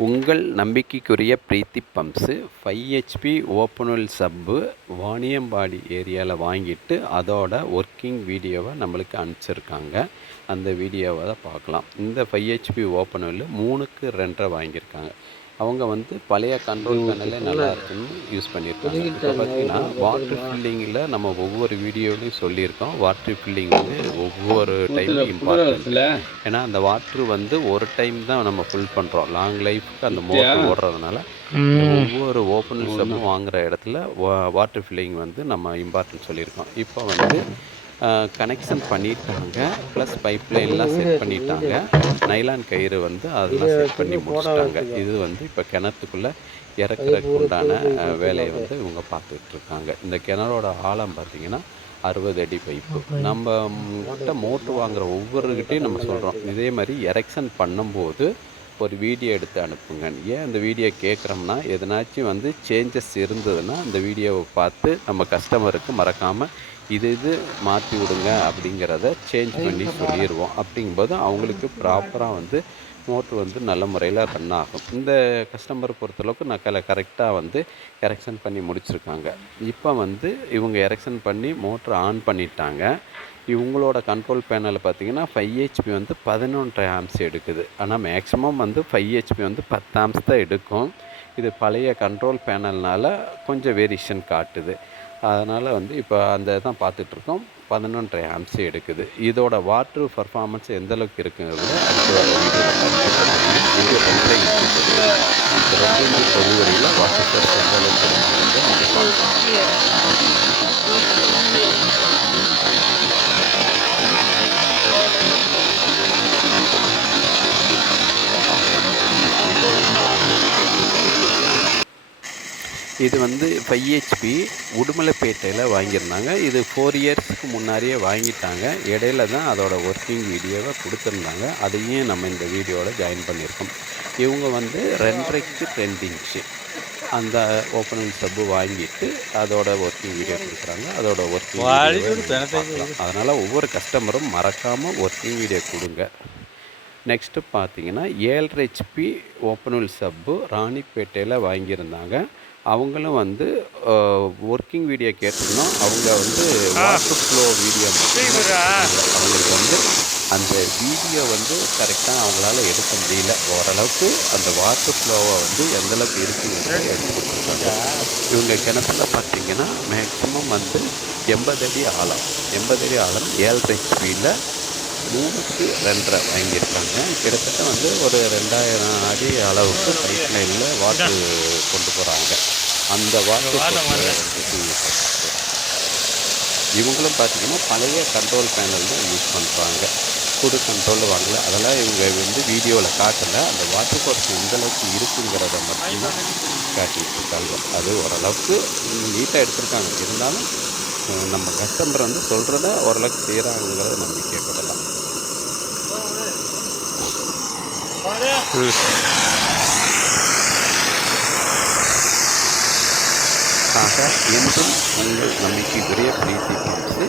உங்கள் நம்பிக்கைக்குரிய பிரீத்தி pumps 5 HP open well சப்பு வாணியம்பாடி ஏரியாவில் வாங்கிட்டு அதோட ஒர்க்கிங் வீடியோவை நம்மளுக்கு அனுப்பிச்சிருக்காங்க. அந்த வீடியோவை தான் பார்க்கலாம். இந்த 5 ஹெச்பி ஓப்பன் வெல்லு 3க்கு 2.5 வாங்கியிருக்காங்க. அவங்க வந்து பழைய கண்ட்ரோல் பேனலே நல்லா இருக்குன்னு யூஸ் பண்ணியிருக்காங்க. இப்போ பார்த்தீங்கன்னா வாட்ரு ஃபில்லிங்கில் நம்ம ஒவ்வொரு வீடியோலையும் சொல்லியிருக்கோம். வாட்ரு ஃபில்லிங் வந்து ஒவ்வொரு டைமும் இம்பார்ட்டன்ட். ஏன்னா அந்த வாட்ரு வந்து ஒரு டைம் தான் நம்ம ஃபில் பண்ணுறோம். லாங் லைஃப்க்கு அந்த மோட்டர் ஓடுறதுனால ஒவ்வொரு ஓப்பன் சப்பும் வாங்குகிற இடத்துல வாட்ரு ஃபில்லிங் வந்து நம்ம இம்பார்ட்டன்ட் சொல்லியிருக்கோம். இப்போ வந்து கனெக்ஷன் பண்ணிட்டாங்க, ப்ளஸ் பைப் லைன்லாம் செட் பண்ணிட்டாங்க. நைலான் கயிறு வந்து அதெல்லாம் செட் பண்ணி முடிச்சிட்டாங்க. இது வந்து இப்போ கிணத்துக்குள்ளே இறக்குறதுக்கு உண்டான வேலையை வந்து இவங்க பார்த்துட்ருக்காங்க. இந்த கிணறோட ஆழம் பார்த்திங்கன்னா 60 அடி பைப்பு. நம்ம கிட்ட மோட்ரு வாங்குகிற ஒவ்வொருக்கிட்டையும் நம்ம சொல்கிறோம், இதே மாதிரி எரெக்ஷன் பண்ணும்போது ஒரு வீடியோ எடுத்து அனுப்புங்க. ஏன் இந்த வீடியோ கேட்குறோம்னா, எதனாச்சும் வந்து சேஞ்சஸ் இருந்ததுன்னா அந்த வீடியோவை பார்த்து நம்ம கஸ்டமருக்கு மறக்காமல் இது மாற்றி விடுங்க அப்படிங்கிறத சேஞ்ச் பண்ணி சொல்லிடுவோம். அப்படிங்கும்போது அவங்களுக்கு ப்ராப்பராக வந்து மோட்ரு வந்து நல்ல முறையில் ரன் ஆகும். இந்த கஸ்டமரை பொறுத்தளவுக்கு கரெக்டாக வந்து எரெக்ஷன் பண்ணி முடிச்சிருக்காங்க. இப்போ வந்து இவங்க எரெக்ஷன் பண்ணி மோட்ரு ஆன் பண்ணிட்டாங்க. இவங்களோட கண்ட்ரோல் பேனல் பார்த்திங்கன்னா 5 ஹெச்பி வந்து 11.5 ஆம்ஸ் எடுக்குது. ஆனால் மேக்ஸிமம் வந்து 5 ஹெச்பி வந்து 10 ஆம்ஸ் தான் எடுக்கும். இது பழைய கண்ட்ரோல் பேனல்னால் கொஞ்சம் வேரியேஷன் காட்டுது. அதனால் வந்து இப்போ அந்த தான் பார்த்துட்ருக்கோம். 11.5 ஆம்ஸ் எடுக்குது. இதோட வாட்ரு பர்ஃபார்மன்ஸ் எந்தளவுக்கு இருக்குங்கிறத இது 2 இன்ச்சு தொகுவரியில் வாட்டர் ஃபோர்ஸ் எந்தளவுக்கு இருக்குங்கிறத இது வந்து 5 ஹெச்பி உடுமலைப்பேட்டையில் வாங்கியிருந்தாங்க. இது 4 இயர்ஸுக்கு முன்னாடியே வாங்கிட்டாங்க. இடையில தான் அதோட ஒர்க்கிங் வீடியோவை கொடுத்துருந்தாங்க. அதையும் நம்ம இந்த வீடியோவில் ஜாயின் பண்ணியிருக்கோம். இவங்க வந்து 2.5க்கு 2 இன்ச்சு அந்த ஓப்பனிங் சப்பு வாங்கிட்டு அதோட ஒர்க்கிங் வீடியோ கொடுக்குறாங்க. அதோட ஒர்க்கிங் பார்க்கலாம். அதனால் ஒவ்வொரு கஸ்டமரும் மறக்காமல் ஒர்க்கிங் வீடியோ கொடுங்க. நெக்ஸ்ட்டு பார்த்தீங்கன்னா 7.5 ஹெச்பி ஓப்பன் வெல் சப்பு ராணிப்பேட்டையில் வாங்கியிருந்தாங்க. அவங்களும் வந்து ஒர்க்கிங் வீடியோ கேட்டிருந்தோம். அவங்க வந்து வாட்டர் ஃப்ளோ வீடியோ அவங்களுக்கு வந்து அந்த வீடியோ வந்து கரெக்டாக அவங்களால எடுக்க முடியல. ஓரளவுக்கு அந்த வாட்டர் ஃப்ளோவை வந்து எந்தளவுக்கு இருக்குங்கிறத எடுத்து கொடுத்துருக்காங்க. இவங்க கிணத்துல பார்த்திங்கன்னா மேக்ஸிமம் வந்து 80 அடி ஆழம் 7.5 ஹெச்பியில் 3க்கு 2.5 வாங்கியிருக்காங்க. கிட்டத்தட்ட வந்து ஒரு 2000 அடி அளவுக்கு பைப் லைனில் வாட்ரு கொண்டு போகிறாங்க. அந்த வாட்டர் இவங்களும் பார்த்திங்கன்னா பழைய கண்ட்ரோல் பேனல் தான் யூஸ் பண்ணுறாங்க. புது கண்ட்ரோல் வாங்கல. அதெல்லாம் இவங்க வந்து வீடியோவில் காட்டலை. அந்த வாட்டர் ஃபோர்ஸ் எந்தளவுக்கு இருக்குங்கிறத மட்டும்தான் காட்டிகிட்டு இருக்காங்க. அது ஓரளவுக்கு நீட்டாக எடுத்திருக்காங்க. இருந்தாலும் நம்ம கஸ்டமர் வந்து சொல்கிறத ஓரளவுக்கு செய்கிறாங்கிறத நம்பிக்கைப்படலாம். ஆக என்றும் உங்கள் நம்பிக்கைக்குரிய பிரீத்தி பம்ப்ஸு.